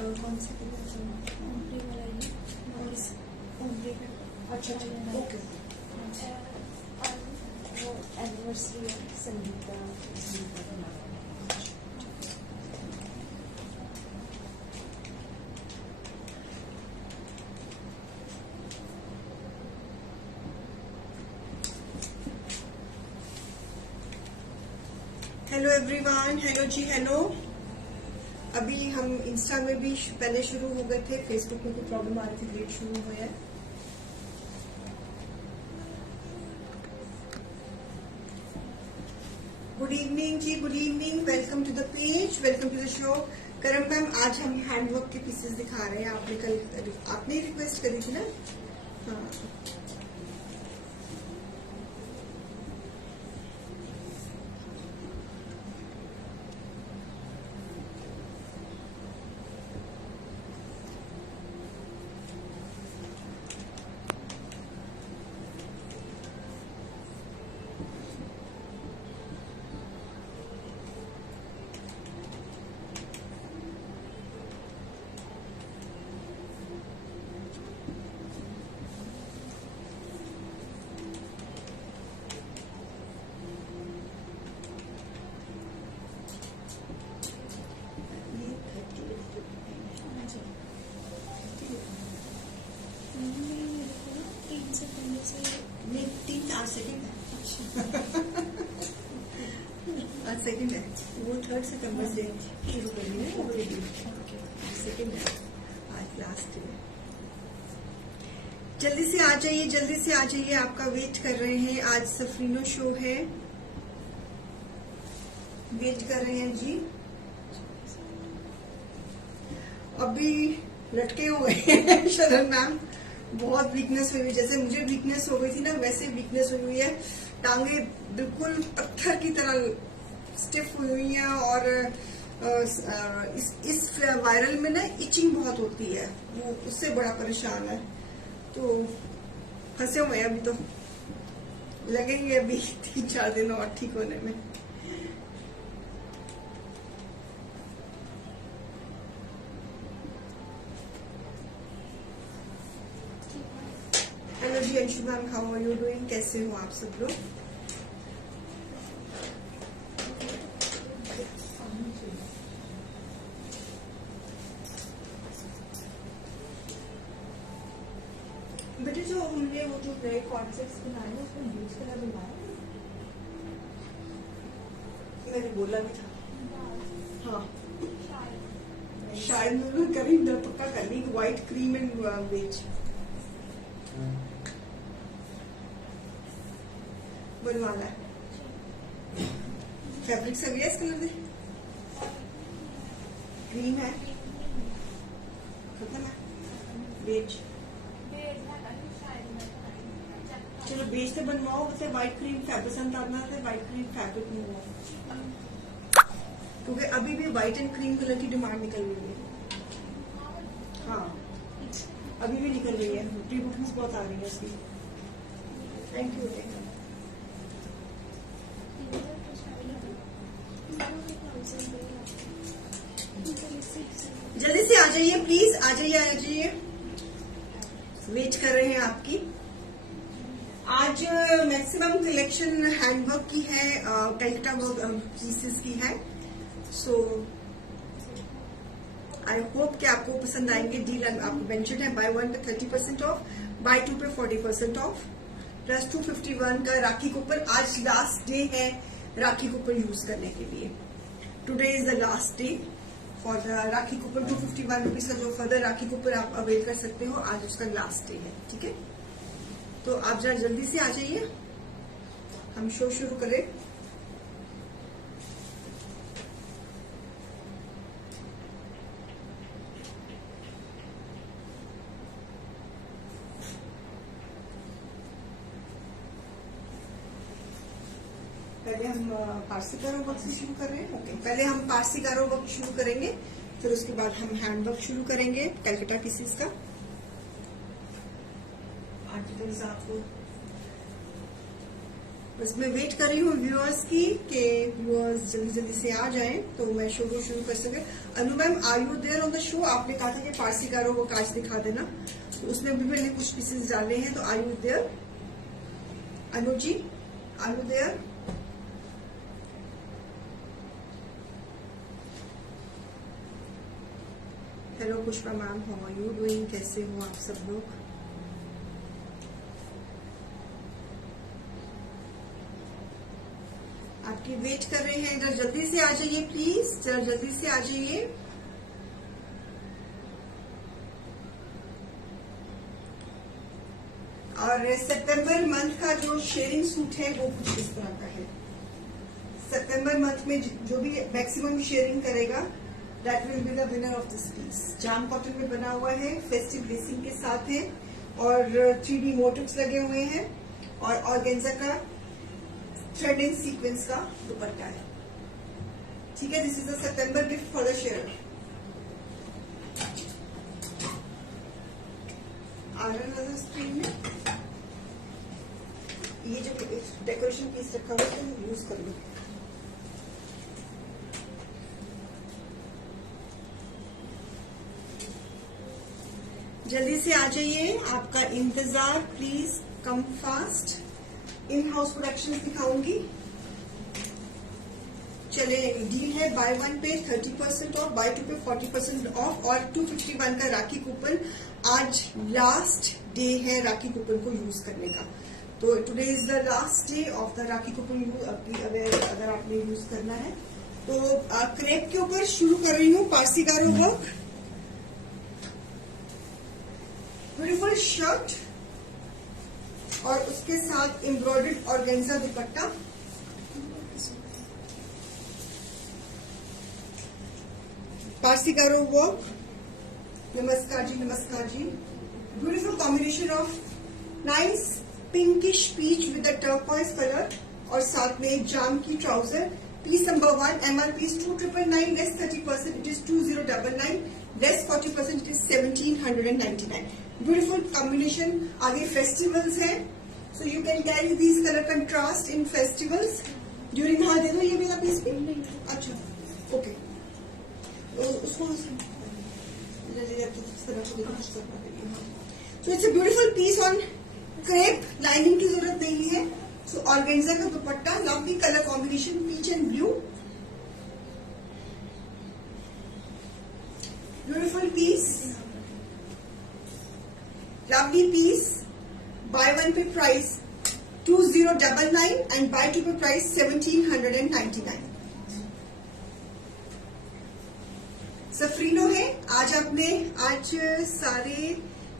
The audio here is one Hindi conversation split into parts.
कौन से कलर चाहिए? वाला ये अच्छा ओके। वो एनिवर्सरी है संगीता हेलो एवरीवन, हेलो जी, हेलो। अभी हम इंस्टा में भी पहले शुरू हो गए थे, फेसबुक में कोई प्रॉब्लम आ रही थी, लेट शुरू हुआ है। गुड इवनिंग जी, good evening, welcome to the page, welcome to the show. Karam ma'am, आज हम हैंडवर्क के पीसेस दिखा रहे हैं। आपने रिक्वेस्ट करी थी ना? हाँ, सेकंड है वो, 3 सितंबर से शुरू करनी है। सेकंड है, आज लास्ट है। जल्दी से आ जाइए, जल्दी से आ जाइए, आपका वेट कर रहे हैं। आज सफरीनो शो है, वेट कर रहे हैं जी। अभी लटके हुए हैं शरण मैम, बहुत वीकनेस हुई है। जैसे मुझे वीकनेस हो गई थी ना, वैसे वीकनेस हुई है। टांगे बिल्कुल पत्थर की तरह स्टिफ हुई हुई है। और इस वायरल में ना इचिंग बहुत होती है, वो उससे बड़ा परेशान है। तो फंसे हुए हैं अभी, तो लगेंगे अभी 3-4 दिन और ठीक होने में। हेलो जी Anshu ma'am, how are you doing? कैसे हो आप सब लोग? बेटे, जो हमने वो जो नए कॉन्सेप्ट्स बनाए हैं उसमें यूज करा बनाया, मैंने बोला भी था। हाँ, शायद मैं करी, पक्का करनी। व्हाइट क्रीम एंड वेज बनवाना है। फैब्रिक सभी है इस कलर में, क्रीम है, खत्म है बेज। चलो बेच से बनवाओ, उसे व्हाइट क्रीम फैब्रिक पसंद आना है, व्हाइट क्रीम फैब्रिक में हुआ, क्योंकि अभी भी व्हाइट एंड क्रीम कलर की डिमांड निकल रही है। हाँ, अभी भी निकल रही है, प्री बुकिंग्स बहुत आ रही है इसकी। Thank you. जल्दी से आ जाइए प्लीज, आ जाइए, आ जाइए, वेट कर रहे हैं आपकी। आज मैक्सिमम कलेक्शन हैंडवर्क की है, कलकत्ता वर्क पीसेस की है। सो आई होप कि आपको पसंद आएंगे। डील आपको मेंशन है, बाय 1 पे 30% ऑफ, बाय 2 पे 40% ऑफ, प्लस 251 का राखी कूपन। आज लास्ट डे है राखी कूपन यूज करने के लिए। Today is the last day for rakhi coupon. 251 rupees का जो फर्दर राखी कूपन आप अवेल कर सकते हो, आज उसका लास्ट डे है। ठीक है, तो आप जरा जल्दी से आ जाइए, हम शो शुरू करें। पहले हम पारसी कारो वर्क से शुरू कर रहे हैं। ओके, पहले हम पारसी कारो वर्क शुरू करेंगे, फिर उसके बाद हम हैंड वर्क शुरू करेंगे कलकत्ता पीसेस का। आर्टिकल्स आपको बस मैं वेट कर रही हूँ व्यूअर्स की कि व्यूअर्स जल्दी जल्दी से आ जाएं तो मैं शो को शुरू कर सके। Anu ma'am, are you there on the show? आपने कहा था कि पारसी कारो वो कांच दिखा देना, तो उसमें भी मैंने कुछ पीसेस डाले हैं, तो are you there? Anu ji, are you there? Hello Pushpa ma'am, how are you doing? कैसे हो आप सब लोग? आपकी वेट कर रहे हैं, जरा जल्दी से आ जाइए प्लीज, जरा जल्दी से आ जाइए। और सितंबर मंथ का जो शेयरिंग सूट है वो कुछ इस तरह का है। सितंबर मंथ में जो भी मैक्सिमम शेयरिंग करेगा that will be the winner of this piece. Jam cotton में बना हुआ है, फेस्टिव लेसिंग के साथ है और 3D मोटिव्स लगे हुए हैं और ऑर्गेन्जा का थ्रेड एंड सीक्वेंस का दुपट्टा है। ठीक है, दिस इज द सितंबर गिफ्ट फॉर द शेयर। आ रहा नजर स्क्रीन में ये जो डेकोरेशन पीस रखा हुआ है तो यूज कर लो। जल्दी से आ जाइए, आपका इंतजार, please come fast. In house production दिखाऊंगी। चले, डील है बाय 1 पे 30% ऑफ, बाय 2 पे 40% ऑफ और 251 का राखी कूपन। आज लास्ट डे है राखी कूपन को यूज करने का, तो today is the last day of the rakhi coupon use. अगर आपने यूज करना है तो क्रेप के ऊपर शुरू कर रही हूँ पारसी कारो वर्क, ब्यूटीफुल शर्ट और उसके साथ एम्ब्रॉयडर्ड ऑर्गेन्जा दुपट्टा। पारसी कारो वर्क, नमस्कार जी, नमस्कार जी। Beautiful combination of nice pinkish peach with the turquoise colour और साथ में जाम की trouser. Piece number 1, MRP is 2,999, less 30%, it is 2,099, less 40%, it is 1,799। Beautiful combination. आगे फेस्टिवल्स है, so you can carry these colour contrast in festivals during. हाँ, दे दो ये मेरा पीस भी। अच्छा, ओके, उसको so it's a beautiful piece on crepe. Lining की जरूरत नहीं है। सो ऑर्गेन्जा का dupatta, lovely colour combination, peach and blue. Beautiful piece, lovely piece. Buy 1 पे प्राइस 2099 एंड बाय 2 पे प्राइस 1799। सफरीनो है। आज सारे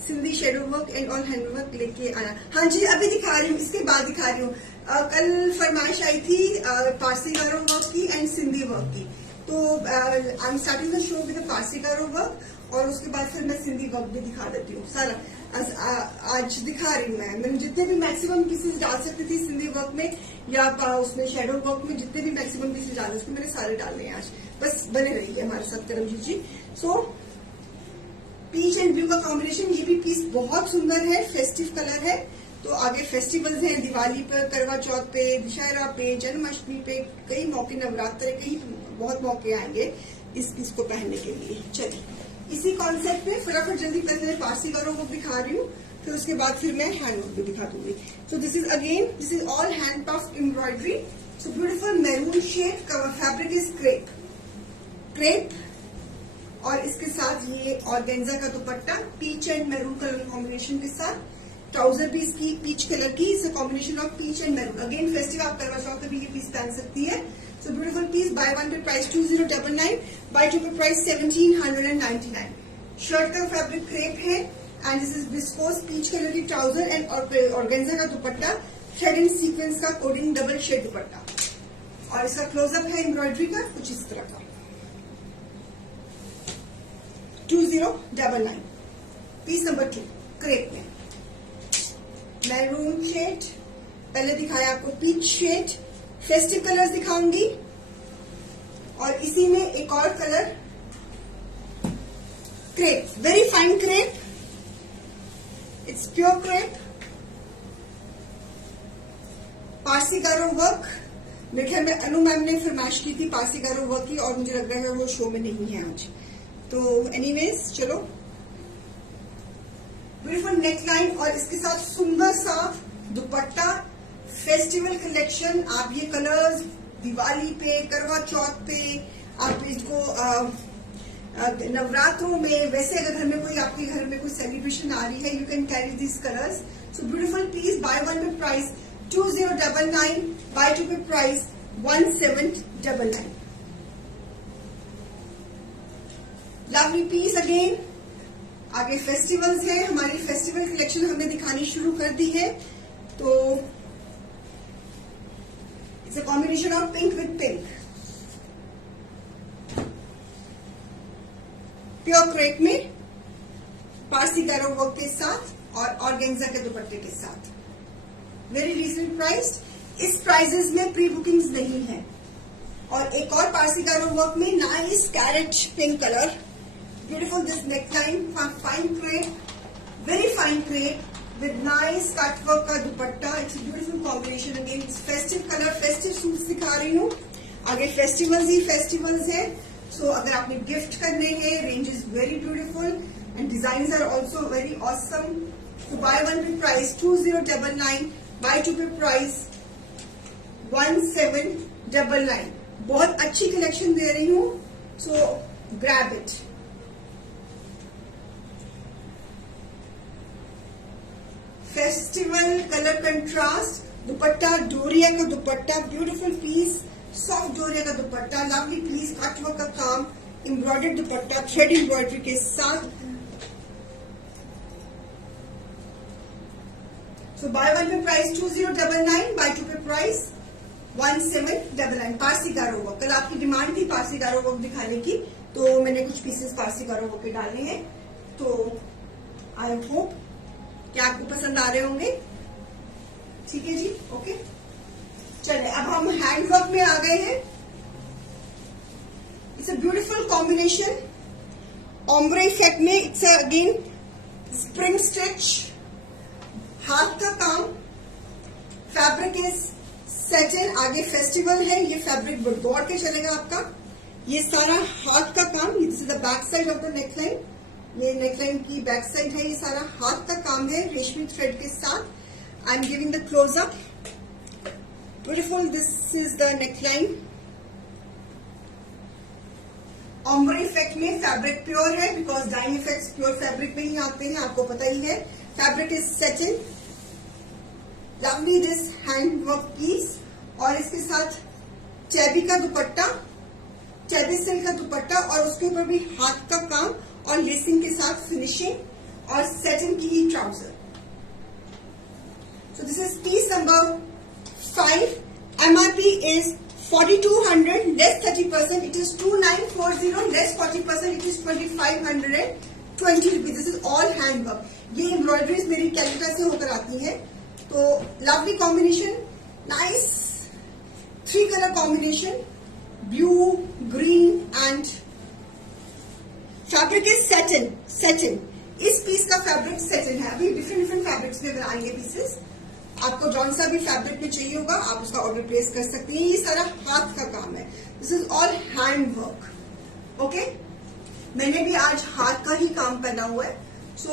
Sindhi shadow work and all handwork लेके आया। हाँ जी, अभी दिखा रही हूँ, इसके बाद दिखा रही हूँ। कल फरमाइश आई थी पारसी कारो वर्क की एंड सिंधी वर्क की, तो I am starting the show with Parsi कारो वर्क और उसके बाद फिर मैं सिंधी वर्क भी दिखा देती हूँ सारा। आज दिखा रही हूँ मैंने जितने भी मैक्सिमम पीसेस डाल सकती थी सिंधी वर्क में या उसमें शेडो वर्क में, जितने भी मैक्सिमम पीसेस डाले उसमें मैंने सारे डालने हैं आज। बस बने रहिए हमारे साथ करमजीत जी। सो पीच एंड ब्लू का कॉम्बिनेशन, ये भी पीस बहुत सुंदर है, फेस्टिव कलर है। तो आगे फेस्टिवल्स हैं, दिवाली पे, करवा चौथ पे, दशहरा पे, जन्माष्टमी पे, कई मौके, नवरात्र, कई बहुत मौके आएंगे इस पीस को पहनने के लिए। चलिए, इसी कॉन्सेप्ट में फटाफट जल्दी पहले पारसी कारो वर्क दिखा रही हूँ, फिर उसके बाद फिर मैं हैंड वर्क भी दिखा दूंगी। So this is all hand puff embroidery. So beautiful maroon shade, cover fabric is crepe और इसके साथ ये ऑर्गेन्जा का dupatta, peach and maroon colour combination के साथ। ट्राउजर भी इसकी पीच कलर की, it's a combination of peach and maroon. Again festive, आप करवा चौथ पे भी ये पीस पहन सकती है। So beautiful piece. बाय 1 पे प्राइस 2099, बाय 2 पे प्राइस 1799। शर्ट का फैब्रिक क्रेप है and this is viscose, peach colour की ट्राउजर एंड ऑर्गेन्जा का दुपट्टा, थ्रेड एंड सीक्वेंस का कोडिंग डबल शेड दुपट्टा और इसका क्लोजअप है एम्ब्रॉयडरी का कुछ इस तरह का। 2099। पीस नंबर 2 क्रेप में मैरून शेड, पहले दिखाया आपको पीच शेड। फेस्टिव कलर्स दिखाऊंगी और इसी में एक और colour crepe, very fine crepe, it's pure crepe. Parsigara work, मेरे ख्याल में अनु मैम ने फरमाइश की थी पारसीगारो वर्क की, और मुझे लग रहा है वो शो में नहीं है आज। तो एनीवेज चलो, ब्यूटीफुल नेकलाइन और इसके साथ सुंदर सा दुपट्टा, फेस्टिवल कलेक्शन। आप ये कलर्स दिवाली पे, करवा चौथ पे, आप इसको नवरात्रों में, वैसे अगर घर में कोई, आपके घर में कोई सेलिब्रेशन आ रही है, you can carry this colours. So beautiful piece, buy one पे प्राइस 2099, बाय टू पे प्राइस 1799। Lovely piece again. आगे फेस्टिवल्स है, हमारी फेस्टिवल कलेक्शन हमने दिखानी शुरू कर दी है। तो it's a combination of pink with pink, pure crepe में, पारसीगारो वर्क के साथ और ऑर्गेन्जा के दुपट्टे के साथ। Very reasonable priced. इस प्राइजेस में प्री बुकिंग्स नहीं है। और एक और पारसीगारो वर्क में nice carrot pink colour, beautiful this neckline, fine crepe, very fine crepe with nice cut work का dupatta. It's beautiful combination. Again it's festive colour, festive suits दिखा रही हूँ। आगे फेस्टिवल्स ही फेस्टिवल्स है। सो अगर आपने गिफ्ट करने हैं, range is very beautiful and design are also very awesome. तो बाय वन पे प्राइस 2099, बाय टू पे प्राइस 1799। बहुत अच्छी कलेक्शन दे रही हूँ, so grab it. Festival colour contrast dupatta, डोरिया का दुपट्टा, ब्यूटीफुल पीस, सॉफ्ट डोरिया का दुपट्टा, लवली पीस, कटवर्क का काम, एम्ब्रॉयडर्ड दुपट्टा, थ्रेड एम्ब्रॉयडरी के साथ। सो बाय वन पे प्राइस 2099, बाय टू पे प्राइस 1799। पारसीगारो वर्क, कल आपकी डिमांड थी पारसीगारो वर्क दिखाने की, तो मैंने कुछ पीसेस पारसीगारो वर्क के डाले हैं। तो आई होप कि आपको पसंद आ रहे होंगे। ठीक है जी, ओके। चलिए अब हम हैंडवर्क में आ गए हैं। It's a beautiful combination, ombre effect में। इट्स अगेन स्प्रिंग स्टिच, हाथ का काम, फैब्रिक इज सेटिन। आगे फेस्टिवल है, ये फैब्रिक दौड़ के चलेगा आपका। ये सारा हाथ का काम, this is the back side of the neckline. ये नेकलाइन की बैक साइड है, ये सारा हाथ का काम है रेशमी थ्रेड के साथ। I am giving the closeup. Beautiful, this is the neckline. Ombre effect में, फैब्रिक प्योर है because dyeing effects pure fabric में ही आते हैं, आपको पता ही है। Fabric is satin, lovely this hand work piece. और इसके साथ चैबी का दुपट्टा, चैबी सिल्क का दुपट्टा, और उसके ऊपर भी हाथ का काम और लेसिंग के साथ फिनिशिंग, और सेटिन की trouser. So this is peace number 5. MRP is 4200, less 30%, it is 2940, less 40%, it is 2520 rupees. This is all hand work. ये एम्ब्रॉयडरीज मेरी कैलकाटा से होकर आती हैं। तो lovely combination, nice 3 colour combination, blue, green and fabric is satin. Satin, इस पीस का फैब्रिक सेटिन है। अभी डिफरेंट डिफरेंट फैब्रिक्स में बनाएंगे पीसेस। आपको जौन सा भी फैब्रिक में चाहिए होगा आप उसका ऑर्डर प्लेस कर सकते हैं। ये सारा हाथ का काम है, this is all hand work. Okay, मैंने भी आज हाथ का ही काम करना हुआ है। So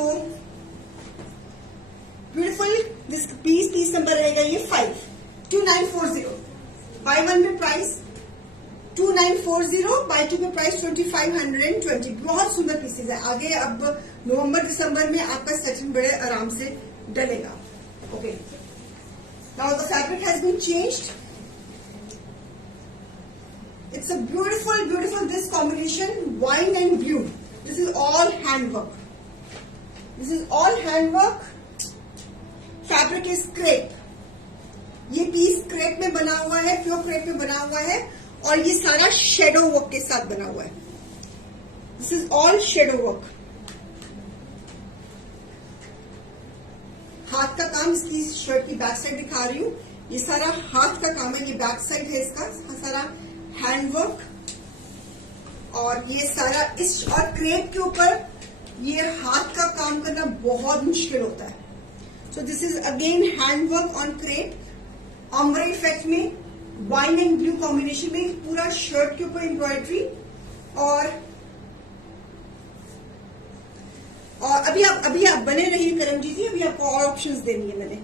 beautiful this piece number रहेगा ये 5, 2940। बाय वन में प्राइस 2940, बाय टू में प्राइस 2520। बहुत सुंदर पीसेज है। आगे अब नवंबर दिसंबर में आपका सेटिन बड़े आराम से डलेगा। Okay, now the fabric has been changed. It's a beautiful, beautiful this combination, wine and blue. This is all hand work. This is all hand work. Fabric is crepe. ये पीस क्रेप में बना हुआ है, प्योर क्रेप में बना हुआ है, और ये सारा शेडो वर्क के साथ बना हुआ है। This is all shadow work. हाथ का काम, इसकी शर्ट की बैक साइड दिखा रही हूँ। ये सारा हाथ का काम है, ये बैक साइड है इसका सारा हैंड वर्क। और ये सारा इस और क्रेप के ऊपर ये हाथ का काम करना बहुत मुश्किल होता है। So this is again hand work on crepe. Ombre effect में, वाइन एंड ब्लू कॉम्बिनेशन में, पूरा शर्ट के ऊपर एम्ब्रॉयडरी। और अभी आप बने रहिए करमजीत जी, अभी आपको और ऑप्शंस देनी है मैंने।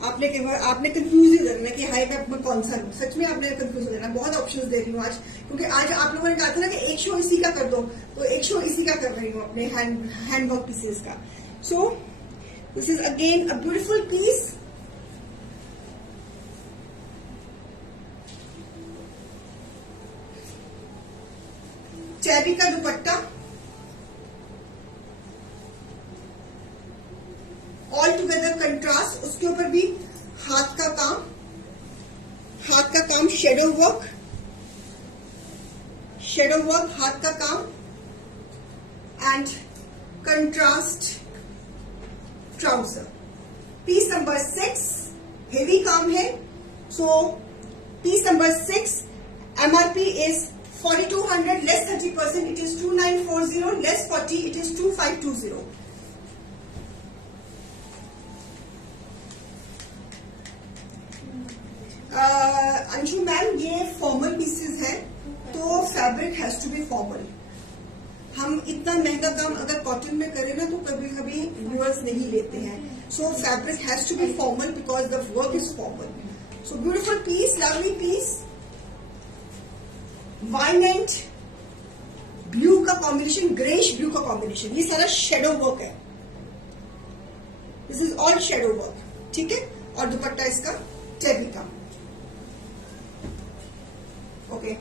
आपने कंफ्यूज ही करना कि हाई वेब में कौन सा लूं। सच में आपने कंफ्यूज करना, बहुत ऑप्शंस दे रही हूँ आज, क्योंकि आज आप लोगों ने कहा था ना कि एक शो इसी का कर दो, तो एक शो इसी का कर रही हूँ अपने हैंडवर्क पीसेस का। So this is again a beautiful piece. चैबी का दुपट्टा, ऑल टुगेदर कंट्रास्ट, उसके ऊपर भी हाथ का काम, शेडो वर्क, हाथ का काम and contrast trouser. Piece number 6 heavy काम है। So piece number 6 MRP is 4200 less 30%, it is 2940 less 40, it is 2520। Anshu ma'am, ये फॉर्मल पीसेस है, तो fabric has to be formal. हम इतना महंगा काम अगर कॉटन में करें ना, तो कभी कभी व्यूअर्स नहीं लेते हैं। So fabric has to be formal because the work is formal. So beautiful piece, lovely piece, wine and blue का कॉम्बिनेशन, ग्रेश ब्लू का कॉम्बिनेशन, ये सारा शेडो वर्क है। This is all shadow work, ठीक है। और दुपट्टा इसका चेबी का, ओके।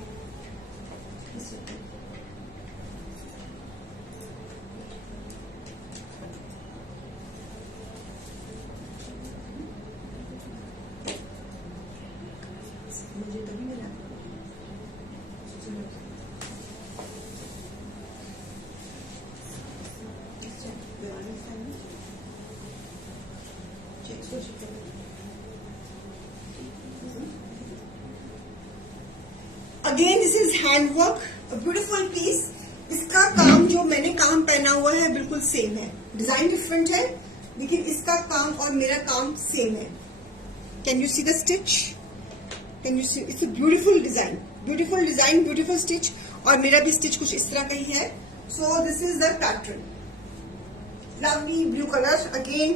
मुझे तभी मिला। Again this is handwork, beautiful piece. इसका काम, जो मैंने काम पहना हुआ है, बिल्कुल सेम है। डिजाइन डिफरेंट है, लेकिन इसका काम और मेरा काम सेम है। Can you see the stitch? Can you see? It's a beautiful design, beautiful stitch. और मेरा भी स्टिच कुछ इस तरह का ही है। So this is the pattern, lovely blue colour. Again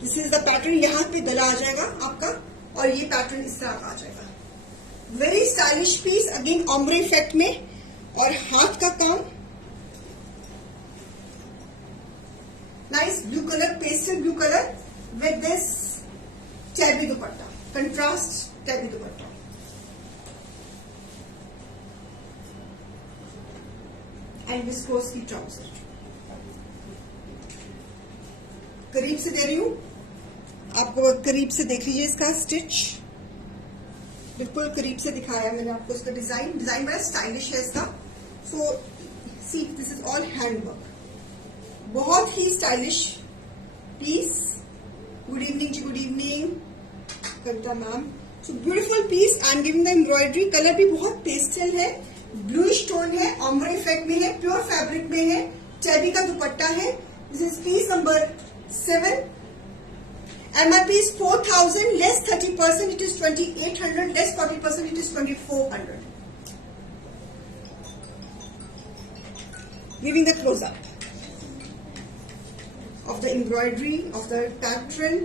this is the pattern, यहाँ पे गला आ जाएगा आपका, और ये पैटर्न इस तरह का आ जाएगा। Very stylish piece, again ombre effect में, और हाथ का काम, nice blue colour, pastel blue colour with this चैबी दुपट्टा, कंट्रास्ट चैबी दुपट्टा। एंड विस्कोस की ट्राउजर। करीब से दे रही हूं आपको, करीब से देख लीजिए इसका स्टिच, बिल्कुल करीब से दिखाया मैंने आपको इसका डिजाइन। डिजाइन बड़ा स्टाइलिश है इसका। So see, this is all handwork, बहुत ही स्टाइलिश पीस। गुड इवनिंग जी, good evening Kavita ma'am. So beautiful piece. I am giving the embroidery. Colour भी बहुत पेस्टल है, ब्लूइश टोन है, ऑम्ब्रे इफेक्ट में है, प्योर फैब्रिक में है, चैबी का दुपट्टा है। This is peace number 7। MRP is 4000 less 30%, it is 2800 less 40%, it is 2400. Giving the close up of the embroidery of the pattern,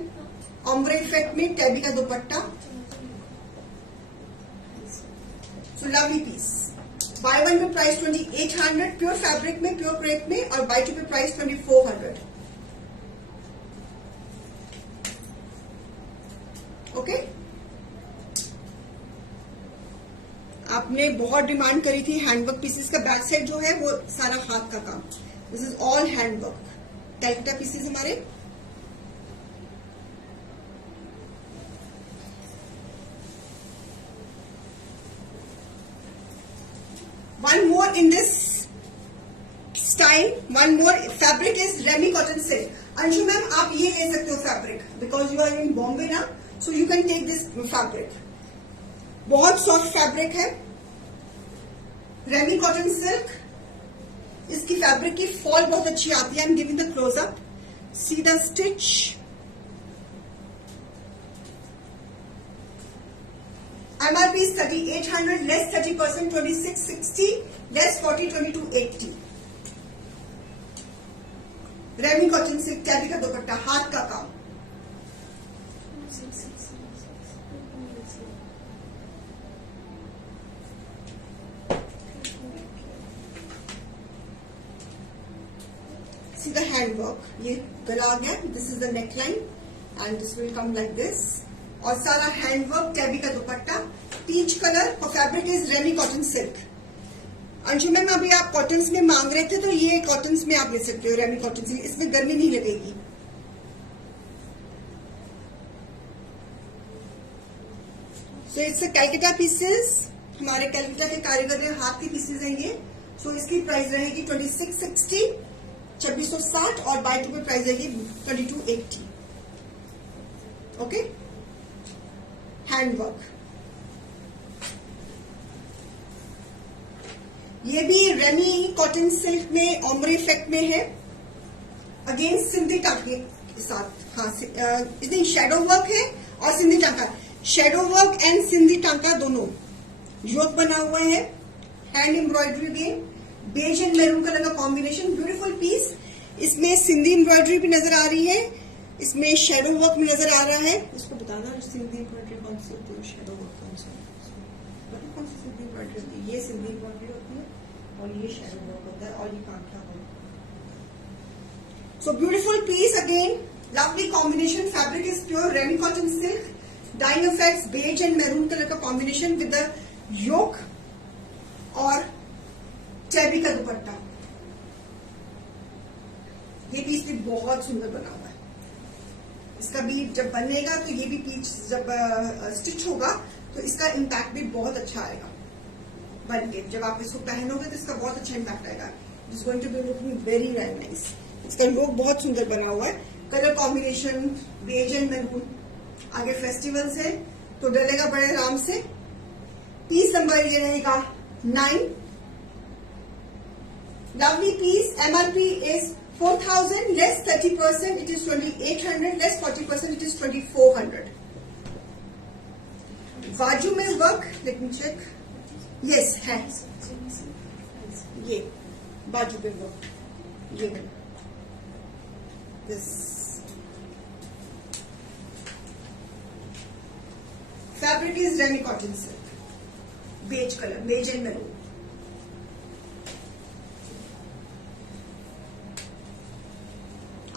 ombre effect में टैबी का dupatta. So lovely piece. Buy one में प्राइस 2800, प्योर फैब्रिक में, प्योर क्रेप में, और buy two में प्राइस 2400। ओके, आपने बहुत डिमांड करी थी हैंडवर्क पीसेस का। बैक साइड जो है वो सारा हाथ का काम। This is all handwork, Calcutta pieces हमारे। One more in this style, one more fabric is ramie cotton silk. Anshu ma'am, आप ये ले सकते हो fabric, because you are in Bombay ना, so you can take this fabric. बहुत सॉफ्ट फैब्रिक है, रेमी कॉटन सिल्क। इसकी फैब्रिक की फॉल बहुत अच्छी आती है। I am giving the close up, see the stitch. MRP is 3800, less 30%, 2660, less 40, 2280. Ramie cotton silk कैरी का दुपट्टा, हाथ का काम। See the hand work, ये गला आ गया, this is the neckline and this will come like this, और सारा हैंड वर्क कैबी का दुपट्टा, पीच कलर और fabric is ramie cotton silk. Anshu ma'am अभी आप कॉटन्स में मांग रहे थे तो ये कॉटन्स में आप ले सकते हो रेमी कॉटन सिल्क, इसमें गर्मी नहीं लगेगी। सो इट्स कैलकाटा पीसेस, हमारे कैलकाटा के कारीगर ने हाथ के पीसेस हैं ये। सो इसकी प्राइस रहेगी 2660, 2660 और बाय 2 पे प्राइस रहेगी 2280। ओके, हैंडवर्क, ये भी रेमी कॉटन सिल्क में ओम्ब्रे इफेक्ट में है, अगेन सिंधी टांके के साथ। हाँ, इसमें शैडो वर्क है और सिंधी टांका, शैडो वर्क एंड सिंधी टांका दोनों योग बना हुआ है। Hand embroidery again, beige and maroon colour का कॉम्बिनेशन, ब्यूटीफुल पीस। इसमें सिंधी एम्ब्रॉयडरी भी नजर आ रही है, इसमें शैडो वर्क भी नजर आ रहा है। इसको बताना सिंधी एम्ब्रॉयडरी कौन सी होती है, शैडो वर्क कौन सा होता है, कौन सी सिंधी एम्ब्रॉयडरी होती है। ये सिंधी एम्ब्रॉयडरी होती है और ये शैडो वर्क होता है और ये कांटा work. So beautiful piece again, lovely combination, fabric is pure ramie cotton silk, dyeing effects, beige and maroon colour का कॉम्बिनेशन विद द योक और चैबी का दुपट्टा। ये पीस भी बहुत सुंदर बना हुआ है। इसका भी जब बनेगा तो ये भी पीस जब स्टिच होगा तो इसका इम्पैक्ट भी बहुत अच्छा आएगा बन के। जब आप इसको पहनोगे तो इसका बहुत अच्छा इम्पैक्ट आएगा। It's going to be looking very very nice. इसका लुक बहुत सुंदर बना हुआ है, colour combination beige and maroon. आगे फेस्टिवल्स है तो डलेगा बड़े आराम से। पीस नंबर ये रहेगा 9। Lovely piece, MRP is 4000, less 30%, it is 2800, less 40%, it is 2400. बाजू में work, let me check, yes है, ये बाजू पे वर्क, ये this fabric is ramie cotton silk, beige colour, beige and maroon.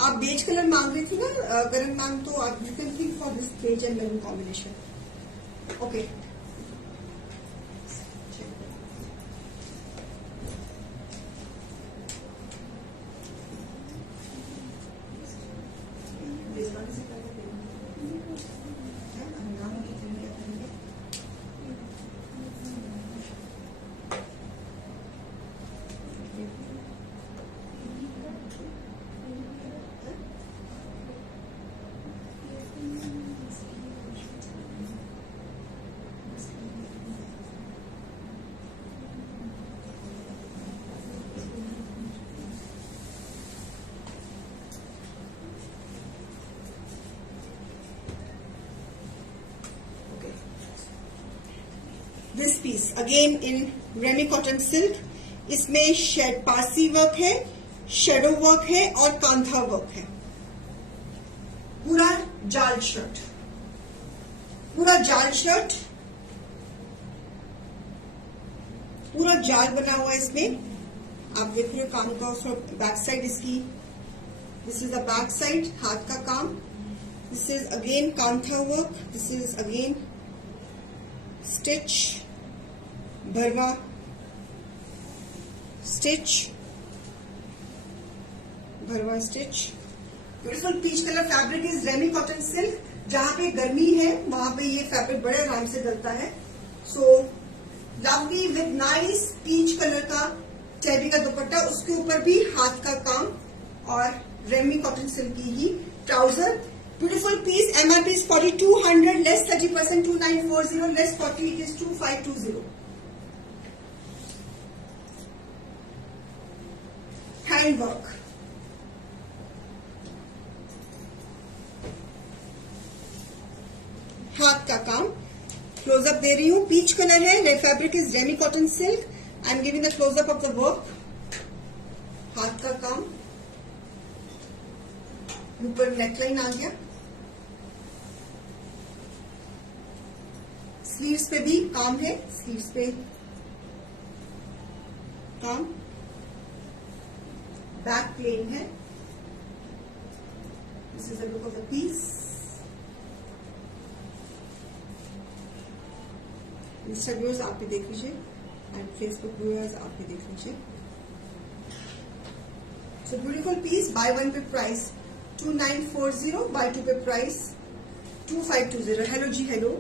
आप बेज कलर मांग रही थी ना करण मैम, तो आप you can think for this beige and maroon combination. Okay, this piece again in ramie cotton silk, इसमें पासी वर्क है, शेडो वर्क है और कांथा वर्क है। पूरा जाल शर्ट, पूरा जाल शर्ट, पूरा जाल बना हुआ है इसमें। आप देख रहे हो काम का बैक साइड इसकी, this is the back side, हाथ का काम। This is again kantha work, this is again stitch, भरवा स्टिच, भरवा stitch. Beautiful peach colour fabric is ramie cotton silk. जहां पे गर्मी है वहां पे ये फैब्रिक बड़े आराम से गलता है। So lovely with nice peach colour का चेरी का दुपट्टा, उसके ऊपर भी हाथ का काम और रेमी कॉटन सिल्क की ही trouser. Beautiful piece, MRP is 4200, less 30%, 2940, less 40, it is 2520. Hand work, हाथ का काम, क्लोज क्लोजअप दे रही हूँ. पीच कलर है. Red fabric is ramie cotton silk. I am giving the close up of the work. हाथ का काम, ऊपर नेकलाइन आ गया. स्लीव्स पे भी काम है. स्लीव्स पे काम. बैक प्लेन है. This is the look of the piece. Insta viewers आप भी देख लीजिए एंड फेसबुक व्यूअर्स आप भी देख लीजिए. So beautiful piece. Buy one पे प्राइस 2940, बाय टू पे प्राइस 2520. हेलो जी हेलो.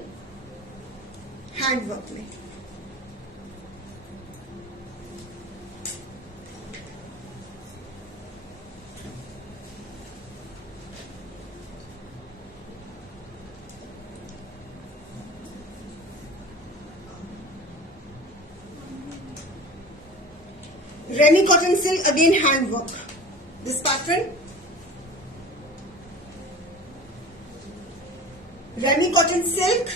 हैंड वर्क में ramie cotton silk, again hand work. This pattern ramie cotton silk,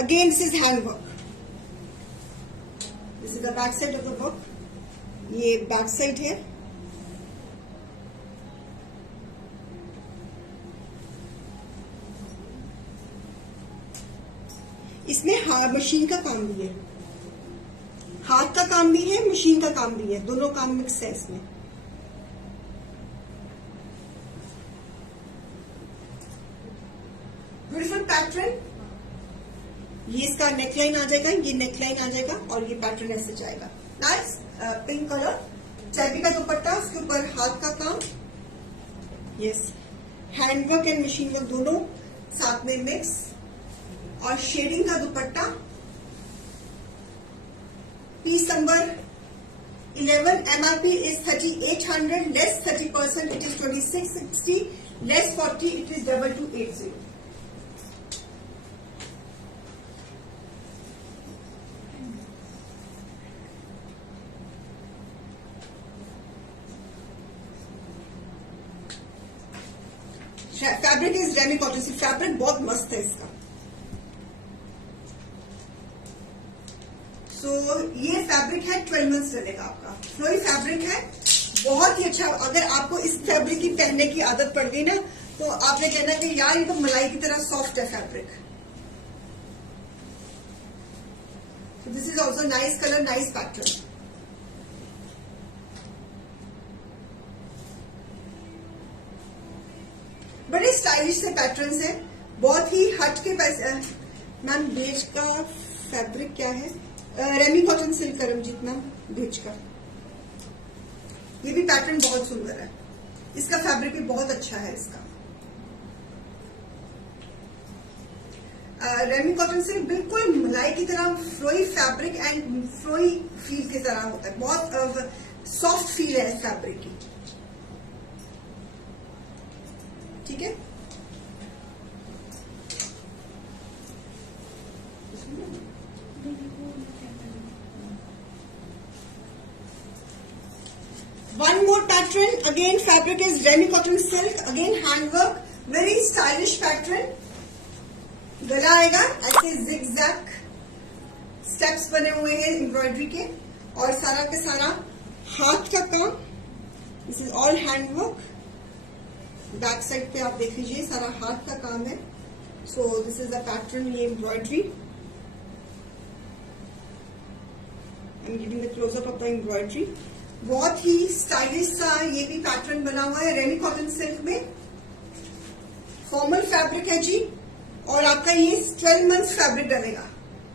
again this is hand work. This is the back side of the work. ये बैक साइड है. इसमें मशीन का काम भी है. हाथ का काम भी है, मशीन का काम भी है. दोनों काम मिक्स है इसमें. Beautiful pattern. ये इसका नेकलाइन आ जाएगा. ये नेकलाइन आ जाएगा और ये पैटर्न ऐसे जाएगा. नाइस. Pink colour. चैबी का दुपट्टा, उसके ऊपर हाथ का काम. Yes. Handwork and machine work दोनों साथ में मिक्स. और शेडिंग का dupatta. Piece number 11. MRP is 3800, less 30%, it is 2660, less 40, it is 2280. Fabric is ramie cotton silk. Fabric बहुत मस्त है इसका. सो ये फैब्रिक है 12 मंथ्स चलेगा आपका. फ्लोई फैब्रिक है. बहुत ही अच्छा. अगर आपको इस फैब्रिक की पहनने की आदत पड़ गई ना तो आपने कहना कि यार ये तो मलाई की तरह सॉफ्ट है fabric. This is also nice colour, nice pattern. बड़े स्टाइलिश से पैटर्न्स हैं. बहुत ही हट के पैसे. मैम बेज का फैब्रिक क्या है? Ramie cotton silk Karamjeet ma'am, beige का. ये भी पैटर्न बहुत सुंदर है. इसका फैब्रिक भी बहुत अच्छा है. इसका रेमी कॉटन सिल्क बिल्कुल मलाई की तरह flowy fabric and flowy feel की तरह होता है. बहुत सॉफ्ट फील है इस फैब्रिक की. ठीक है. One more pattern. Again fabric is ramie cotton silk. Again handwork. Very stylish pattern. गला आएगा ऐसे जिगजैग स्टेप्स बने हुए हैं एम्ब्रॉयडरी के. और सारा का सारा हाथ का काम. This is all handwork. Back side पे आप देख लीजिए सारा हाथ का काम है. So this is the pattern. ये embroidery. I am giving the close up of the embroidery. बहुत ही स्टाइलिश सा ये भी पैटर्न बना हुआ है रेमी कॉटन सिल्क में. फॉर्मल फैब्रिक है जी. और आपका ये 12 मंथ्स फैब्रिक डलेगा.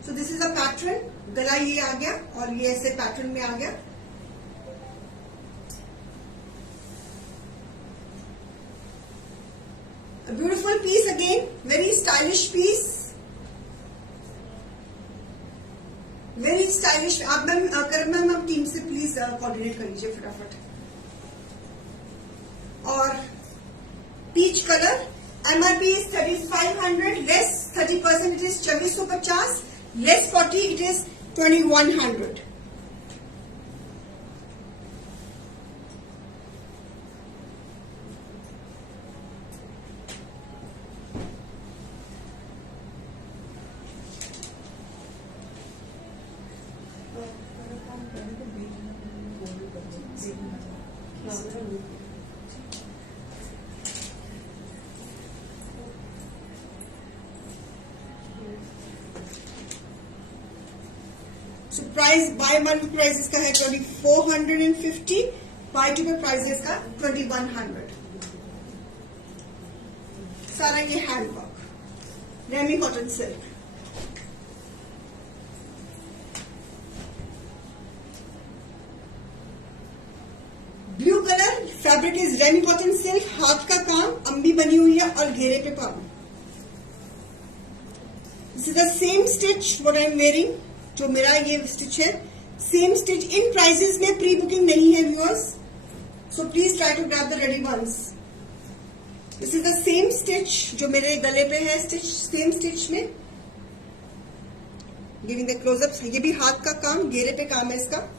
So this is a pattern. गला ये आ गया और ये ऐसे पैटर्न में आ गया. Beautiful piece. Again very stylish piece. Very stylish. आप मैम मैम आप टीम से प्लीज कोऑर्डिनेट कर लीजिए फटाफट. और peach colour. MRP is 3500, less 30% it is 2450, less 40 it is 2100. So price by one पे प्राइस इसका है 2450, बाय टू पे प्राइस है इसका 2100। सारा ये handwork ramie cotton silk. Blue colour fabric is ramie cotton silk, हाथ का काम, अम्बी बनी हुई है और घेरे पे पाऊ। This is the same stitch what I am wearing, जो मेरा ये स्टिच है सेम स्टिच। इन प्राइसेस में प्री बुकिंग नहीं है viewers, so please try to grab the ready ones. This is the same stitch जो मेरे गले पे है, स्टिच सेम स्टिच में। गिविंग द क्लोजअप, ये भी हाथ का काम, घेरे पे काम है इसका।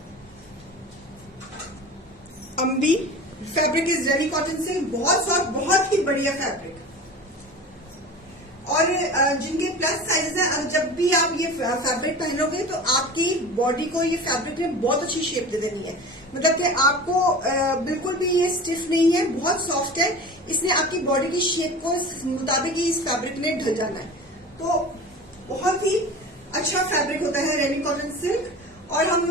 अम्बी fabric is ramie cotton silk, बहुत सॉफ्ट, बहुत ही बढ़िया फैब्रिक। और जिनके प्लस साइज है, जब भी आप ये फैब्रिक पहनोगे तो आपकी बॉडी को ये फैब्रिक ने बहुत अच्छी शेप दे देनी है। मतलब कि आपको बिल्कुल भी ये स्टिफ नहीं है, बहुत सॉफ्ट है। इसने आपकी बॉडी की शेप को मुताबिक ही इस फैब्रिक ने ढल जाना है। तो बहुत ही अच्छा फैब्रिक होता है रेमी कॉटन सिल्क। और हम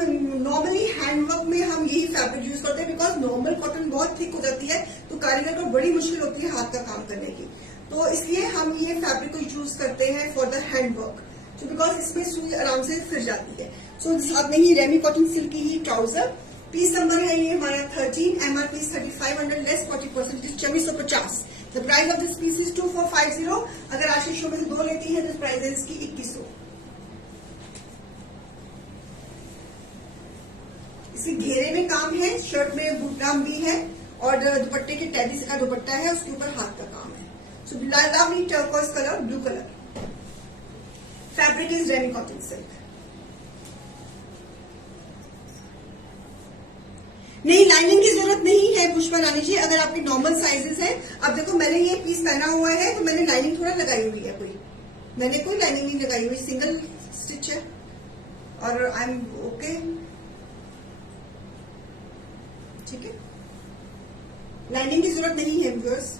नॉर्मली हैंडवर्क में हम यही फैब्रिक यूज करते हैं, बिकॉज नॉर्मल कॉटन बहुत थिक हो जाती है, तो कारीगर को बड़ी मुश्किल होती है हाथ का काम करने की। तो इसलिए हम ये फैब्रिक को यूज करते हैं फॉर द हैंडवर्क, तो बिकॉज इसमें सुई आराम से फिर जाती है। सो साथ में ही रेमी कॉटन सिल्क की ही ट्राउजर। पीस नंबर है ये हमारा 13, MRP 3500 less 40%, 2450। The price of this piece is 2450। अगर आज के शो में से 2 लेती है तो प्राइस है इसकी 2100। इसके घेरे में काम है, शर्ट में बूटनाम भी है और दुपट्टे के टैडी का दुपट्टा है, उसके ऊपर हाथ का काम है। So lovely turquoise colour, blue colour. Fabric is ramie cotton silk. नहीं, लाइनिंग की जरूरत नहीं है पुष्पा रानी जी, अगर आपके नॉर्मल साइजेस हैं। अब देखो मैंने ये पीस पहना हुआ है तो मैंने लाइनिंग थोड़ा लगाई हुई है, मैंने कोई लाइनिंग नहीं लगाई हुई, सिंगल स्टिच है और आई एम ओके। ठीक है, लाइनिंग की जरूरत नहीं है viewers.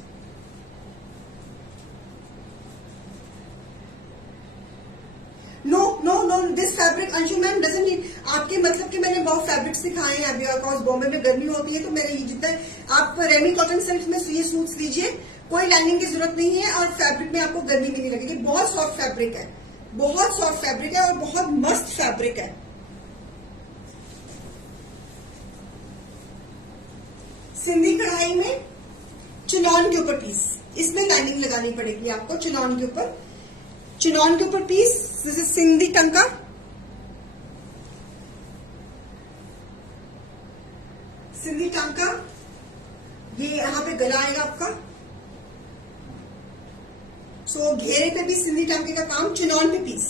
No this fabric Anshu ma'am doesn't need, आपके मतलब कि मैंने बहुत फैब्रिक सिखाए हैं अभी, बिकॉज बॉम्बे में गर्मी होती है तो मैंने ये जितना आप रेमी कॉटन सिल्क में ये सूट्स लीजिए, कोई लाइनिंग की जरूरत नहीं है और फैब्रिक में आपको गर्मी भी नहीं लगेगी। बहुत सॉफ्ट फैब्रिक है, बहुत सॉफ्ट फैब्रिक है और बहुत मस्त फैब्रिक है। सिंधी कढ़ाई में चिनॉन के ऊपर पीस, इसमें लाइनिंग लगानी पड़ेगी आपको चिनॉन के ऊपर। चिनॉन के ऊपर पीस, दिस इज सिंधी टंका। सिंधी टंका, ये यहां पे गला आएगा आपका। सो घेरे पे भी सिंधी टंके का काम, चिनॉन पे पीस,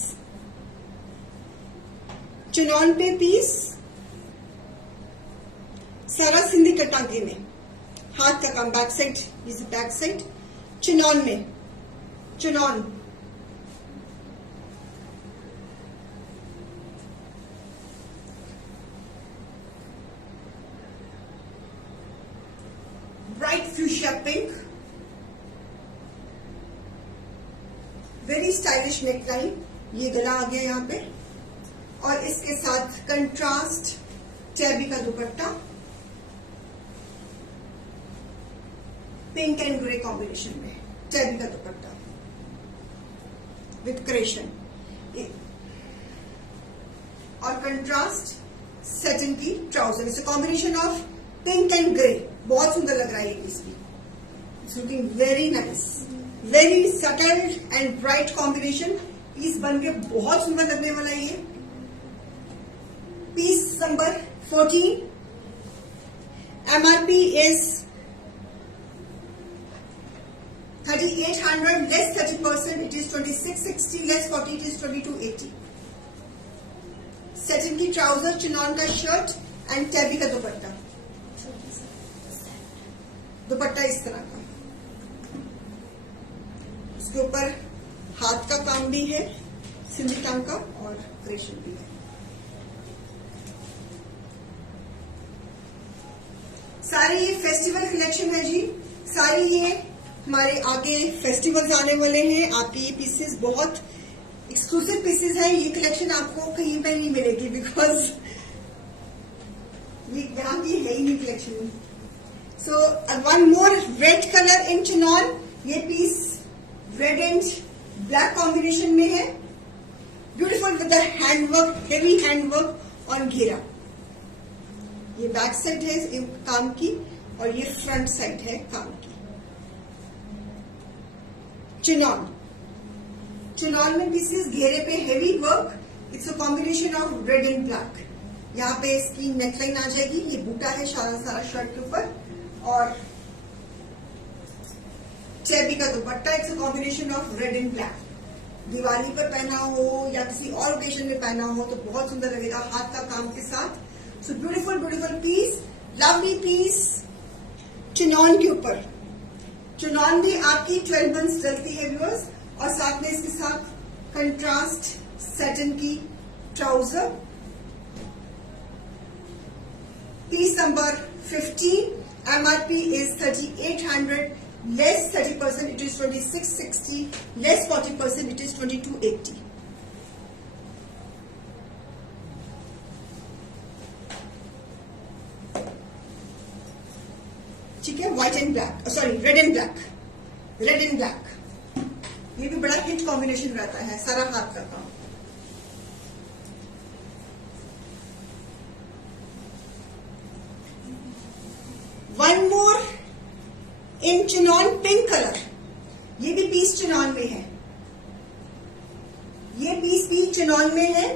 चिनॉन पे पीस, सारा सिंधी के टांके में हाथ का काम, बैक साइड, ये बैक साइड चिनॉन में, chinon. Bright fuchsia pink, very stylish neckline, ये गला आ गया यहाँ पे और इसके साथ कंट्रास्ट टैबी का dupatta, pink and grey combination में टैबी का दुपट्टा विथ क्रेशन और कंट्रास्ट सेटिन की trouser. It's a combination of pink and grey, बहुत सुंदर लग रहा है ये पीस भी। It's looking very nice, very subtle and bright combination. Piece बन के बहुत सुंदर लगने वाला है ये। Piece number 14, MRP is 3800 less 30%, it is 2660 less 40, it is 2280। Satin की ट्राउजर, चिनॉन का शर्ट एंड टैबी का दुपट्टा। दुपट्टा इस तरह का, उसके ऊपर हाथ का काम भी है, सिंधी टांका और क्रेशन भी है। सारे ये फेस्टिवल कलेक्शन है जी। सारी ये हमारे आगे फेस्टिवल्स आने वाले हैं। आपके ये पीसेस बहुत एक्सक्लूसिव पीसेस हैं। ये कलेक्शन आपको कहीं पे नहीं मिलेगी बिकॉज ये यहाँ की है ही नहीं collection. So one more red colour in chinon. ये piece red and black combination में है। Beautiful with the handwork, heavy handwork on घेरा। ये बैक साइड है काम की और ये फ्रंट साइड है काम की। चिनॉन, चिनॉन में पीसेस घेरे पे heavy work. It's a combination of red and black. यहाँ पे इसकी नेकलाइन आ जाएगी। ये बूटा है सारा शर्ट के ऊपर और चेबी का dupatta. It's a combination of red and black. Diwali पर पहना हो या किसी और ओकेजन में पहना हो तो बहुत सुंदर लगेगा हाथ का काम के साथ। So beautiful beautiful piece, lovely piece chinon के ऊपर। चिनॉन भी आपकी 12 मंथ्स चलती है व्यूअर्स और साथ में इसके साथ कंट्रास्ट सैटिन की trouser. Piece number 15। MRP is 3800, less 30% it is 2660, less 40% it is 2280. ठीक है, white and black, sorry red and black, red and black. ये भी बड़ा हिट कॉम्बिनेशन रहता है, सारा हाथ का काम। वन मोर इन चिनॉन पिंक कलर। ये भी पीस चिनॉन में है। ये पीस भी चिनॉन में है।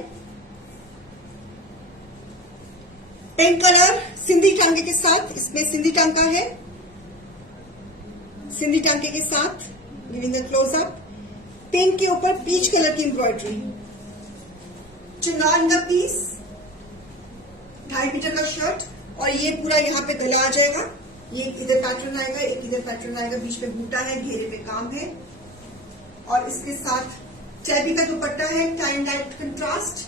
पिंक कलर सिंधी टांके के साथ, इसमें सिंधी टांका है। सिंधी टांके के साथ गिविंग अ क्लोजअप। पिंक के ऊपर पीच कलर की एम्ब्रॉयडरी। चिनॉन का पीस 2.5 मीटर का शर्ट और ये पूरा यहाँ पे गला आ जाएगा। ये एक इधर पैटर्न आएगा, एक इधर पैटर्न आएगा, बीच में बूटा है, घेरे पे काम है और इसके साथ चैबी का दुपट्टा है, tie and dye contrast.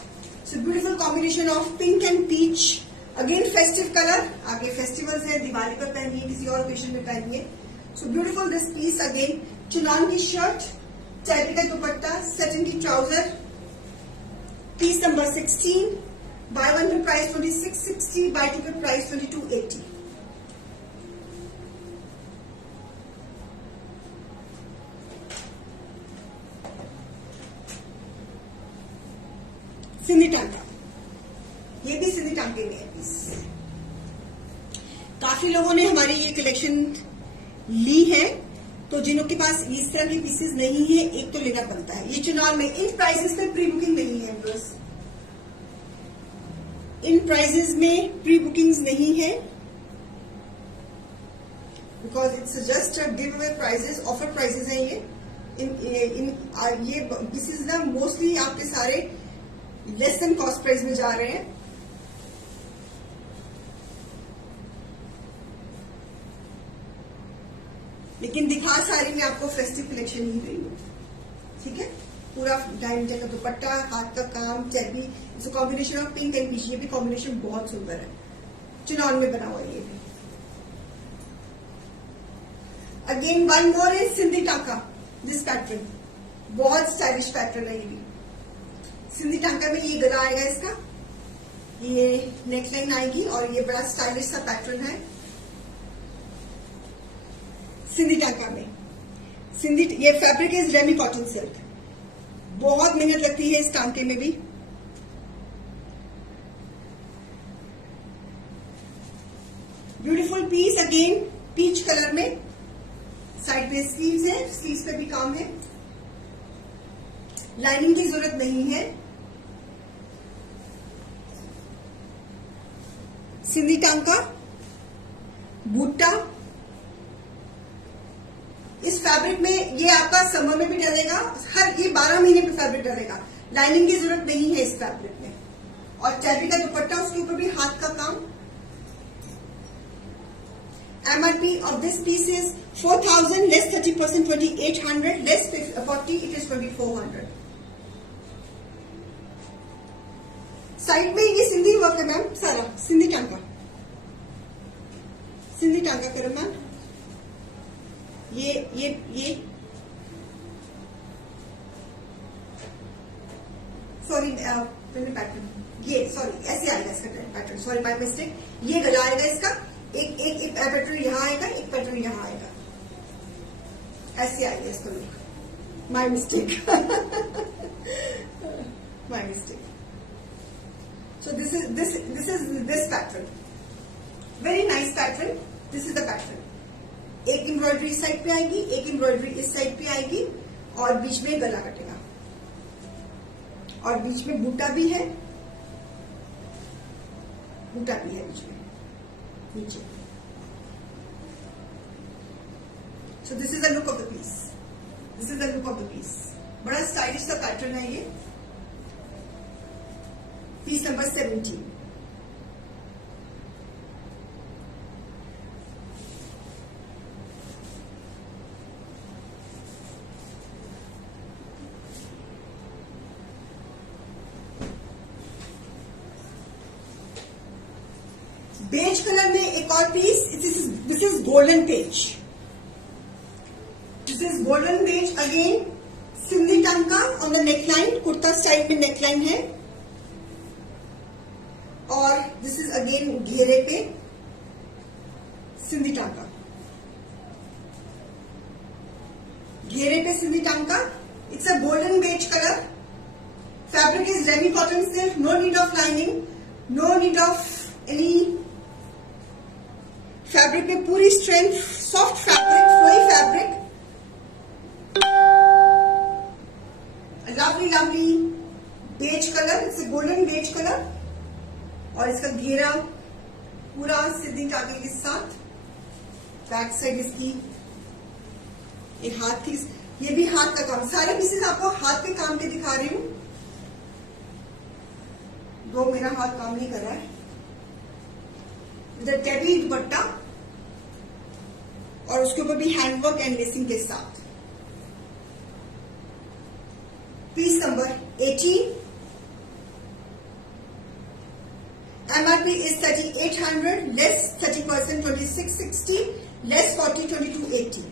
So beautiful combination of pink and peach. Again festive colour. आगे फेस्टिवल्स है, दिवाली पर पहनिए, किसी और ओकेजन में पहनिए। So beautiful this piece. Again chinon की शर्ट, चैबी का दुपट्टा, सैटिन की trouser. Piece number 16। Buy one पे प्राइस 2660, बाय टू पे प्राइस 2280। सिंधी टांका, ये भी सिंधी टांके में है पीस। काफी लोगों ने हमारी ये कलेक्शन ली है, तो जिनों के पास इस तरह के पीसेस नहीं है, एक तो लेना बनता है। ये चिनॉन में इन प्राइसेस पे प्री बुकिंग नहीं है बस, इन प्राइजेस में प्री बुकिंग्स नहीं है because it's just give away prices, offer prices हैं ये। ये पीसेस ना मोस्टली आपके सारे लेस देन कॉस्ट प्राइस में जा रहे हैं। लेकिन दिखा सारी में आपको फेस्टिव कलेक्शन ही रही है। ठीक है, पूरा 2.5 मीटर का दुपट्टा, हाथ का काम, चैबी। It's a combination of pink and peach. ये भी कॉम्बिनेशन बहुत सुंदर है, चिनॉन में बना हुआ ये भी। Again one more is Sindhi टांका। दिस पैटर्न बहुत स्टाइलिश पैटर्न है। ये भी सिंधी टांका में ये गला आएगा इसका, ये नेकलाइन आएगी और ये बड़ा स्टाइलिश सा पैटर्न है सिंधी टांका में। सिंधी, ये fabric is ramie cotton silk. बहुत मेहनत लगती है इस टांके में भी। Beautiful piece, again peach colour में। साइड पे स्लीव्स है, स्लीव्स पे भी काम है। लाइनिंग की जरूरत नहीं है। सिंधी टांका, बूटा। इस फैब्रिक में ये आपका समर में भी डलेगा, हर ये 12 महीने पे फैब्रिक डलेगा। लाइनिंग की जरूरत नहीं है इस फैब्रिक में। और चैबी का दुपट्टा, उसके ऊपर भी हाथ का काम। MRP of this piece is 4000, less 30% 2800, less 40 it is 2400. Side में ये सिंधी वर्क है मैम, सारा सिंधी टांका। सिंधी टांगा करो मैम। ये सॉरी मैंने पैटर्न, ये सॉरी ऐसे आएगा इसका पैटर्न, सॉरी माय मिस्टेक। ये गला आएगा इसका, एक पैटर्न यहाँ आएगा, एक पैटर्न यहाँ आएगा, ऐसे आएगा इसका look. My mistake my mistake. So this is this pattern, very nice pattern. This is the pattern. एक एम्ब्रॉयडरी इस साइड पे आएगी, एक एम्ब्रॉयडरी इस साइड पे आएगी, और बीच में गला कटेगा, और बीच में बूटा भी है, बूटा भी है बीच में नीचे। So this is the look of the piece, this is the look of the piece. बड़ा स्टाइलिश सा पैटर्न है ये। Piece number 17। बेज कलर में एक और piece, this is golden beige, this is golden beige again, Sindhi टांका on the neckline, kurta style में नेकलाइन है, और दिस इज अगेन घेरे पे सिंधी टांका, घेरे पे सिंधी टांका। It's a golden beige colour. Fabric is ramie cotton silk, no need of lining, no need of any. Fabric में पूरी strength, soft fabric, flowy fabric, lovely lovely beige colour, it's golden beige colour, और इसका घेरा पूरा सिंधी टांके के साथ। बैक साइड इसकी, ये हाथ की, ये भी हाथ का काम। सारे पीसेस आपको हाथ के काम के दिखा रही हूं, दो मेरा हाथ काम नहीं कर रहा है। इधर टेबी दुपट्टा, और उसके ऊपर भी हैंडवर्क एंड लेसिंग के साथ। Piece number 18। MRP is 3800, less 30%, 2660, less 40, 2280.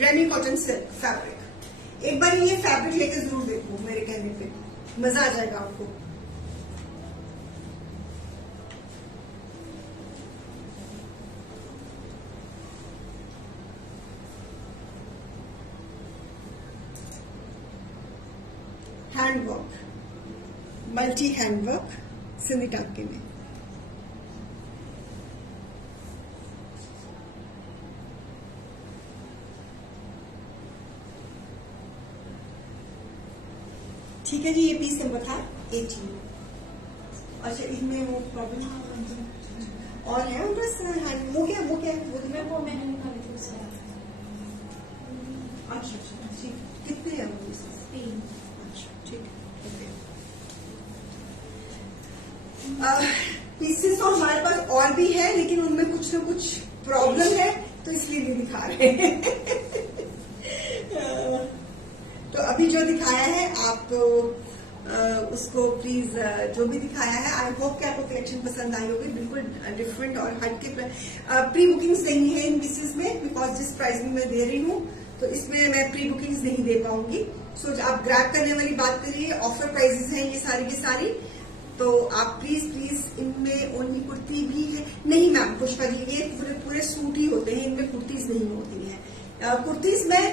Ramie cotton silk fabric. एक बार ये फैब्रिक लेकर जरूर देखो, मेरे कहने पे मजा आ जाएगा आपको। हैंडवर्क, मल्टी हैंडवर्क सिंधी टांके में। ठीक है जी, ये पीस नंबर था 18। अच्छा, इसमें वो प्रॉब्लम और है बस वो क्या वो मैं वो मैंने निकाली थी उससे। अच्छा ठीक। कितने हैं वो पीसेस? 3। अच्छा ठीक है। पीसेस तो हमारे पास और भी है, लेकिन उनमें कुछ ना कुछ प्रॉब्लम है, तो इसलिए नहीं दिखा रहे हैं। तो अभी जो दिखाया है आप उसको प्लीज, जो भी दिखाया है, आई होप कि आपको कलेक्शन पसंद आई होगी। बिल्कुल डिफरेंट और हट के प्री बुकिंग्स नहीं है इन पीसेस में, बिकॉज जिस प्राइस में मैं दे रही हूँ तो इसमें मैं प्री बुकिंग्स नहीं दे पाऊंगी। सो आप ग्रैब करने वाली बात करिए, ऑफर प्राइसेस हैं ये सारी की सारी, तो आप प्लीज इनमें ओनली कुर्ती भी है नहीं मैम पुष्पा जी, ये पूरे सूट ही होते हैं, इनमें कुर्तीज नहीं होती है। कुर्तीज में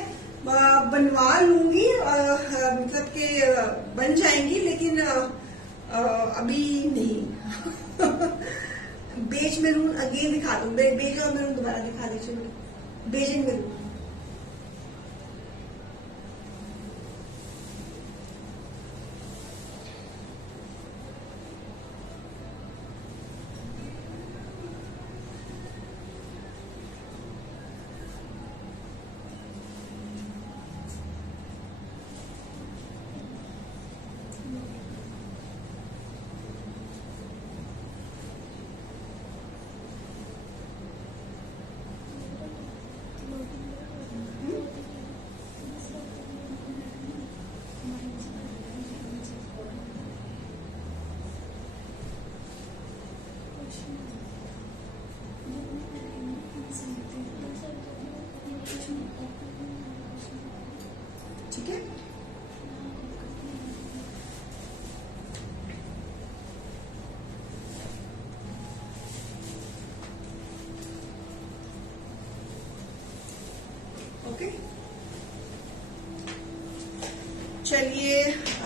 बनवा लूंगी, मतलब के बन जाएंगी, लेकिन अभी नहीं। बेज मैरून अगेन दिखा दूं, बेज और मैरून दोबारा दिखा दीजिए, बेज एंड मैरून।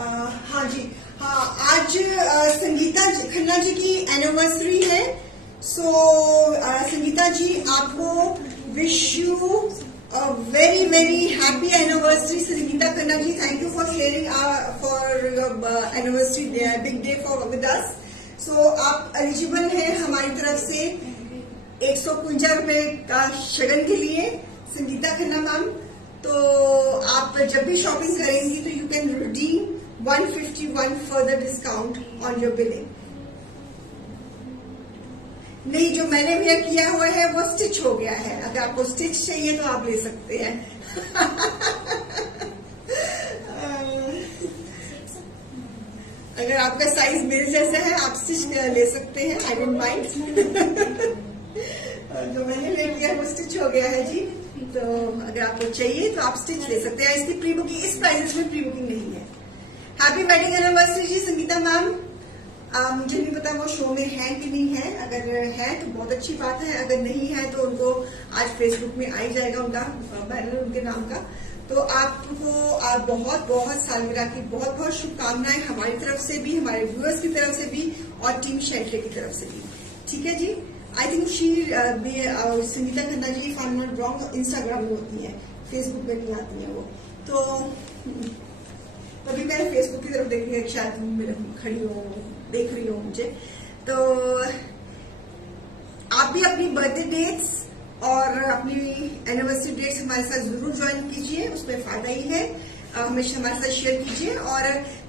हाँ जी, हाँ आज संगीता खन्ना जी की एनिवर्सरी है। सो संगीता जी, आपको wish you very very happy anniversary. Sangeeta Khanna ji, thank you for sharing for anniversary big day for with us. सो आप एलिजिबल हैं हमारी तरफ से 151 रुपए का शगन के लिए, संगीता खन्ना मैम। तो आप जब भी शॉपिंग करेंगी तो you can redeem 151 further discount on your billing. नहीं, जो मैंने वेयर किया हुआ है वो स्टिच हो गया है। अगर आपको स्टिच चाहिए तो आप ले सकते हैं। अगर आपका साइज मेरे जैसा है आप स्टिच ले सकते हैं, आई डोंट माइंड। जो मैंने वेयर किया है वो स्टिच हो गया है जी। तो अगर आपको चाहिए तो आप स्टिच ले सकते हैं। इसकी प्री बुकिंग, इस प्राइसेस में प्री बुकिंग नहीं है। हैप्पी वेडिंग एनिवर्सरी जी संगीता मैम। मुझे नहीं पता वो शो में है कि नहीं है। अगर है तो बहुत अच्छी बात है, अगर नहीं है तो उनको आज फेसबुक में आ ही जाएगा उनका बैनर उनके नाम का। तो आपको बहुत बहुत सालगिरह की बहुत बहुत शुभकामनाएं हमारी तरफ से भी, हमारे व्यूअर्स की तरफ से भी और टीम शेंटले की तरफ से भी। ठीक है जी। I think Sangeeta Khanna ji, if I am not wrong, Instagram में होती है, फेसबुक में नहीं आती है वो। तो तभी मैंने फेसबुक की तरफ देख लिया, शायद मेरे खड़ी हो, देख रही हो मुझे। तो आप भी अपनी बर्थडे डेट्स और अपनी एनिवर्सरी डेट्स हमारे साथ जरूर ज्वाइन कीजिए, उसमें फायदा ही है। हमेशा हमारे साथ शेयर कीजिए और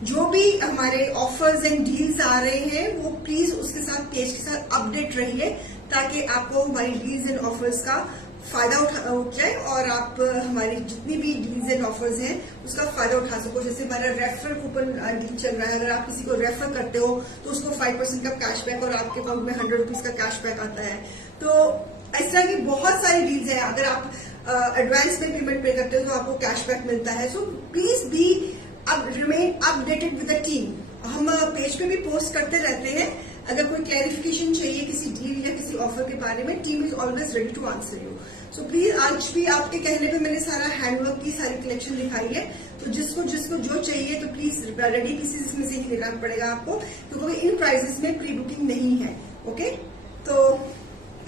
जो भी हमारे ऑफर्स एंड डील्स आ रहे हैं वो प्लीज उसके साथ, पेज के साथ अपडेट रहिए, ताकि आपको हमारी डील्स एंड ऑफर्स का फायदा उठ जाए और आप हमारी जितनी भी डील्स एंड ऑफर्स हैं उसका फायदा उठा सको। जैसे हमारा रेफरल कूपन डील चल रहा है, अगर आप किसी को रेफर करते हो तो उसको 5% का कैशबैक और आपके अकाउंट में 100 रुपीज का कैशबैक आता है। तो इस तरह की बहुत सारी डील्स हैं। अगर आप एडवांस में पेमेंट पे करते हो तो आपको कैशबैक मिलता है। So please be remain updated with the team. हम पेज पे भी पोस्ट करते रहते हैं। अगर कोई क्लैरिफिकेशन चाहिए किसी डील या किसी ऑफर के बारे में, team is always ready to answer you. So please, आज भी आपके कहने पे मैंने सारा हैंडवर्क की सारी कलेक्शन दिखाई है। तो जिसको जिसको जो चाहिए तो प्लीज रेडी पीसेस में से ही लेना पड़ेगा आपको, क्योंकि इन प्राइसेस में प्री बुकिंग नहीं है। ओके, तो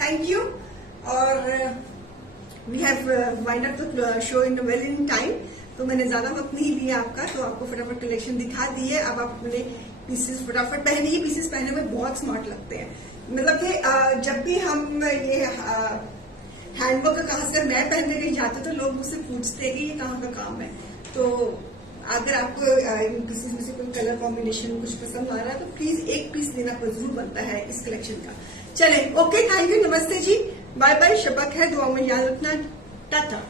थैंक यू। और we have wind up the show in well in time. तो मैंने ज्यादा वक्त नहीं लिया आपका, तो आपको फटाफट कलेक्शन दिखा दी है। अब आप अपने पीसेस फटाफट पहने। ये पीसेस पहने में बहुत स्मार्ट लगते हैं। मतलब कि जब भी हम ये हैंडवर्क का खासकर मैं पहनने कहीं जाते तो लोग मुझसे पूछते हैं कि ये कहाँ का काम है। तो अगर आपको किसी में से कोई कलर कॉम्बिनेशन कुछ पसंद आ रहा है तो प्लीज एक पीस लेना जरूर बनता है इस कलेक्शन का। चले, ओके, थैंक यू, नमस्ते जी, बाय बाय, शबा खैर, दुआ में याद रखना, टाटा।